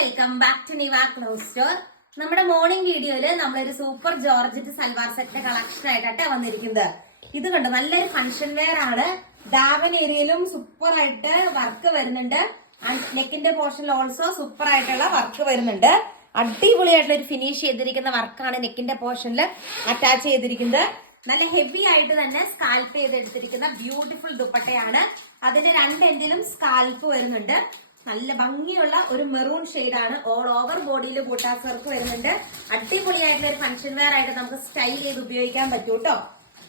Welcome back to Niva cloth store. നമ്മുടെ morning വീഡിയോയില് നമ്മളൊരു സൂപ്പർ ജോർജറ്റ് സൽവാർ സെറ്റിന്റെ കളക്ഷൻ ആയിട്ടാണ് വന്നിരിക്കുന്നത്. ഇത് കണ്ടോ, നല്ലൊരു ഫംഗ്ഷൻ വെയർ ആണ്. ദാവൻ ഏരിയയിലും സൂപ്പർ ആയിട്ട് വർക്ക് വരുന്നുണ്ട്. നെക്കിന്റെ പോർഷനിൽ ഓൾസോ സൂപ്പർ ആയിട്ടുള്ള വർക്ക് വരുന്നുണ്ട്. അടിപൊളിയായിട്ടുള്ള ഒരു ഫിനിഷ് ചെയ്തിരിക്കുന്ന വർക്കാണ് നെക്കിന്റെ പോർഷനിൽ അറ്റാച്ച് ചെയ്തിരിക്കുന്നത്. നല്ല ഹെവി ആയിട്ട് തന്നെ സ്കാൽപ്പ് ചെയ്തെടുത്തിരിക്കുന്ന ബ്യൂട്ടിഫുൾ ദുപ്പട്ടയാണ്. അതിന്റെ രണ്ട് എൻഡിലും സ്കാൽപ്പ് വരുന്നുണ്ട്. നല്ല ഭംഗിയുള്ള ഒരു മെറൂൺ ഷെയ്ഡാണ്. ഓൾ ഓവർ ബോഡിയിൽ ബൂട്ടാസ് വർക്ക് വരുന്നുണ്ട്. അടിപൊളിയായിട്ടുള്ള ഒരു ഫംഗ്ഷൻ വെയർ ആയിട്ട് നമുക്ക് സ്റ്റൈൽ ചെയ്ത് ഉപയോഗിക്കാൻ പറ്റൂ കേട്ടോ.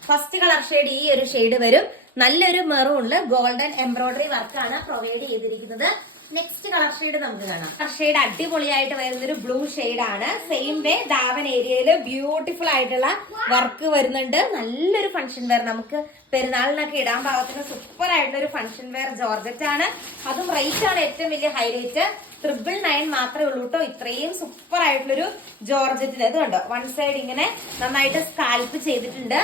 ഫസ്റ്റ് കളർ ഷെയ്ഡ് ഈ ഒരു ഷെയ്ഡ് വരും. നല്ലൊരു മെറൂണില് ഗോൾഡൻ എംബ്രോയിഡറി വർക്കാണ് പ്രൊവൈഡ് ചെയ്തിരിക്കുന്നത്. നെക്സ്റ്റ് കളർ ഷെയ്ഡ് നമുക്ക് കാണാം. കളർ ഷെയ്ഡ് അടിപൊളിയായിട്ട് വരുന്നൊരു ബ്ലൂ ഷെയ്ഡാണ്. സെയിം വേ ദാവൻ ഏരിയയില് ബ്യൂട്ടിഫുൾ ആയിട്ടുള്ള വർക്ക് വരുന്നുണ്ട്. നല്ലൊരു ഫംഗ്ഷൻ വെയർ, നമുക്ക് പെരുന്നാളിനൊക്കെ ഇടാൻ പാകത്തിന് സൂപ്പർ ആയിട്ടുള്ള ഒരു ഫംഗ്ഷൻ വെയർ ജോർജറ്റ് ആണ്. അതും റേറ്റ് ആണ് ഏറ്റവും വലിയ ഹൈലൈറ്റ്. 999 മാത്രമേ ഉള്ളൂ കേട്ടോ. ഇത്രയും സൂപ്പർ ആയിട്ടുള്ളൊരു ജോർജറ്റിന് ഇത് കണ്ടോ, വൺ സൈഡ് ഇങ്ങനെ നന്നായിട്ട് സ്കാൽപ്പ് ചെയ്തിട്ടുണ്ട്.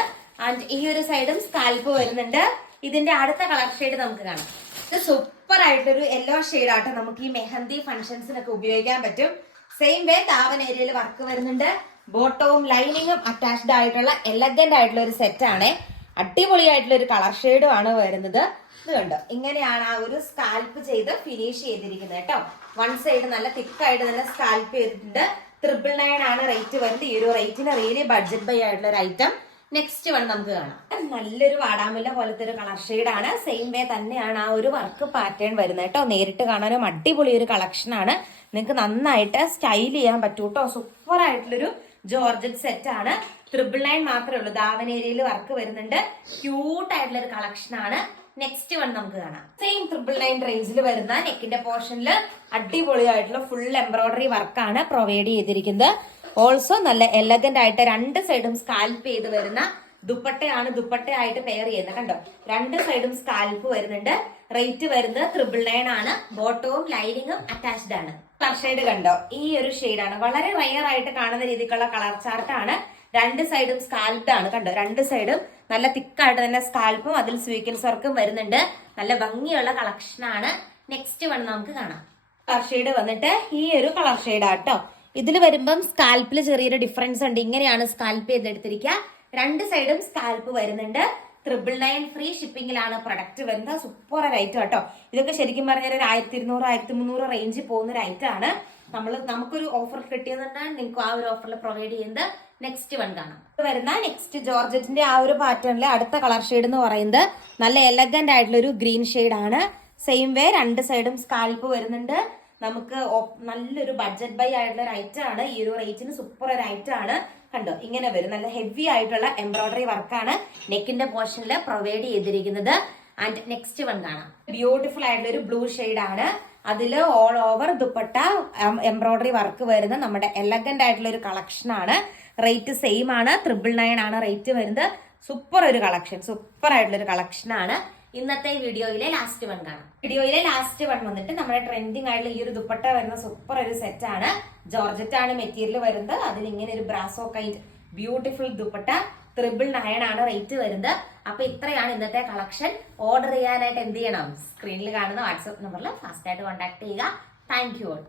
ആൻഡ് ഈ ഒരു സൈഡും സ്കാൽപ്പ് വരുന്നുണ്ട്. ഇതിന്റെ അടുത്ത കളർ ഷെയ്ഡ് നമുക്ക് കാണാം. ഇത് സൂപ്പർ ആയിട്ടൊരു യെല്ലോ ഷെയ്ഡ് ആട്ടോ. നമുക്ക് ഈ മെഹന്തി ഫംഗ്ഷൻസിനൊക്കെ ഉപയോഗിക്കാൻ പറ്റും. സെയിം വേ ദാവൻ ഏരിയയിൽ വർക്ക് വരുന്നുണ്ട്. ബോട്ടവും ലൈനിങ്ങും അറ്റാച്ച്ഡ് ആയിട്ടുള്ള എലഗന്റ് ആയിട്ടുള്ള ഒരു സെറ്റ് ആണ്. അടിപൊളിയായിട്ടുള്ള ഒരു കളർ ഷെയ്ഡും ആണ് വരുന്നത്. ഇത് കണ്ടോ, ഇങ്ങനെയാണ് ആ ഒരു സ്കാൽപ്പ് ചെയ്ത് ഫിനിഷ് ചെയ്തിരിക്കുന്നത് കേട്ടോ. വൺ സൈഡ് നല്ല തിക്കായിട്ട് നല്ല സ്കാൽപ്പ് ചെയ്തിട്ടുണ്ട്. 999 ആണ് റേറ്റ് വരുന്നത്. ഈ ഒരു റേറ്റിന് റിയലി ബഡ്ജറ്റ് ബൈ ആയിട്ടുള്ള ഒരു ഐറ്റം. നെക്സ്റ്റ് വൺ നമുക്ക് കാണാം. നല്ലൊരു വാടാമുല്ല പോലത്തെ ഒരു കളർ ഷെയ്ഡാണ്. സെയിം വേ തന്നെയാണ് ആ ഒരു വർക്ക് പാറ്റേൺ വരുന്നത് കേട്ടോ. നേരിട്ട് കാണാനും അടിപൊളി ഒരു കളക്ഷൻ ആണ്. നിങ്ങൾക്ക് നന്നായിട്ട് സ്റ്റൈൽ ചെയ്യാൻ പറ്റൂ കേട്ടോ. സൂപ്പർ ആയിട്ടുള്ളൊരു ജോർജറ്റ് സെറ്റ് ആണ്. 999 മാത്രമേ ഉള്ളൂ. ദാവൻ ഏരിയയിൽ വർക്ക് വരുന്നുണ്ട്. ക്യൂട്ട് ആയിട്ടുള്ള ഒരു കളക്ഷൻ ആണ്. നെക്സ്റ്റ് വൺ നമുക്ക് കാണാം. സെയിം 999 റേഞ്ചിൽ വരുന്ന നെക്കിന്റെ പോർഷനിൽ അടിപൊളിയായിട്ടുള്ള ഫുൾ എംബ്രോയിഡറി വർക്കാണ് പ്രൊവൈഡ് ചെയ്തിരിക്കുന്നത്. ഓൾസോ നല്ല എലഗന്റ് ആയിട്ട് രണ്ട് സൈഡും സ്കാൽപ്പ് ചെയ്ത് വരുന്ന ദുപ്പട്ടയാണ്. ദുപ്പട്ടയായിട്ട് പെയർ ചെയ്യുന്നത് കണ്ടോ. രണ്ട് സൈഡും സ്കാൽപ്പ് വരുന്നുണ്ട്. റേറ്റ് വരുന്നത് 999 ആണ്. ബോട്ടവും ലൈനിങ്ങും അറ്റാച്ച്ഡ് ആണ്. കളർ ഷെയ്ഡ് കണ്ടോ, ഈ ഒരു ഷെയ്ഡാണ്. വളരെ റയർ ആയിട്ട് കാണുന്ന രീതിക്കുള്ള കളർ ചാർട്ടാണ്. രണ്ട് സൈഡും സ്കാൽപ്ഡ് ആണ് കണ്ടോ. രണ്ട് സൈഡും നല്ല തിക്കായിട്ട് തന്നെ സ്കാൽപ്പും അതിൽ സ്വീക്കൻസ് വർക്കും വരുന്നുണ്ട്. നല്ല ഭംഗിയുള്ള കളക്ഷൻ ആണ്. നെക്സ്റ്റ് വൺ നമുക്ക് കാണാം. കളർ ഷെയ്ഡ് വന്നിട്ട് ഈ ഒരു കളർ ഷെയ്ഡാട്ടോ. ഇതിൽ വരുമ്പം സ്കാൽപ്പിൽ ചെറിയൊരു ഡിഫറൻസ് ഉണ്ട്. ഇങ്ങനെയാണ് സ്കാൽപ്പ് ചെയ്തെടുത്തിരിക്കുക. രണ്ട് സൈഡും സ്കാൽപ്പ് വരുന്നുണ്ട്. 999 ഫ്രീ ഷിപ്പിംഗിലാണ് പ്രൊഡക്റ്റ് വരുന്നത്. സൂപ്പർ ഒരു ഐറ്റം കേട്ടോ. ഇതൊക്കെ ശരിക്കും പറഞ്ഞാൽ ഒരു 1200 1300 റേഞ്ചിൽ പോകുന്ന ഒരു ഐറ്റം ആണ്. നമുക്കൊരു ഓഫർ കിട്ടിയതുകൊണ്ടാണ് നിങ്ങൾക്ക് ആ ഒരു ഓഫറിൽ പ്രൊവൈഡ് ചെയ്യുന്നത്. നെക്സ്റ്റ് വൺ കാണാം. വരുന്ന നെക്സ്റ്റ് ജോർജറ്റിന്റെ ആ ഒരു പാറ്റേണിലെ അടുത്ത കളർ ഷെയ്ഡ് എന്ന് പറയുന്നത് നല്ല എലഗന്റ് ആയിട്ടുള്ള ഒരു ഗ്രീൻ ഷെയ്ഡ് ആണ്. സെയിം വേ രണ്ട് സൈഡും സ്കാൽപ്പ് വരുന്നുണ്ട്. നമുക്ക് നല്ലൊരു ബഡ്ജറ്റ് ബൈ ആയിട്ടുള്ള ഒരു ഐറ്റം ആണ്. ഈ ഒരു റേറ്റിന് സൂപ്പർ ഒരു ഐറ്റം ആണ്. കണ്ടോ, ഇങ്ങനെ വരും. നല്ല ഹെവി ആയിട്ടുള്ള എംബ്രോയിഡറി വർക്കാണ് നെക്കിന്റെ പോർഷനിൽ പ്രൊവൈഡ് ചെയ്തിരിക്കുന്നത്. ആൻഡ് നെക്സ്റ്റ് വൺ കാണാം. ബ്യൂട്ടിഫുൾ ആയിട്ടുള്ള ഒരു ബ്ലൂ ഷെയ്ഡ് ആണ്. അതില് all over dupatta embroidery work വരുന്ന നമ്മുടെ എലഗന്റ് ആയിട്ടുള്ള ഒരു കളക്ഷൻ ആണ്. റേറ്റ് സെയിം ആണ്. 999 ആണ് റേറ്റ് വരുന്നത്. സൂപ്പർ ഒരു കളക്ഷൻ, സൂപ്പർ ആയിട്ടുള്ള ഒരു കളക്ഷൻ ആണ്. ഇന്നത്തെ വീഡിയോയിലെ ലാസ്റ്റ് വൺ കാണാം. വീഡിയോയിലെ ലാസ്റ്റ് വൺ വന്നിട്ട് നമ്മുടെ ട്രെൻഡിങ് ആയിട്ടുള്ള ഈ ഒരു ദുപ്പട്ട വരുന്ന സൂപ്പർ ഒരു സെറ്റ് ആണ്. ജോർജറ്റ് ആണ് മെറ്റീരിയൽ വരുന്നത്. അതിൽ ഇങ്ങനെ ഒരു ബ്രാസോ കൈൻഡ് ബ്യൂട്ടിഫുൾ ദുപ്പട്ട. 999 ആണ് റേറ്റ് വരുന്നത്. അപ്പൊ ഇത്രയാണ് ഇന്നത്തെ കളക്ഷൻ. ഓർഡർ ചെയ്യാനായിട്ട് എന്ത് ചെയ്യണം? സ്ക്രീനിൽ കാണുന്ന വാട്സ്ആപ്പ് നമ്പറിൽ ഫാസ്റ്റ് ആയിട്ട് കോൺടാക്ട് ചെയ്യുക. Thank you all.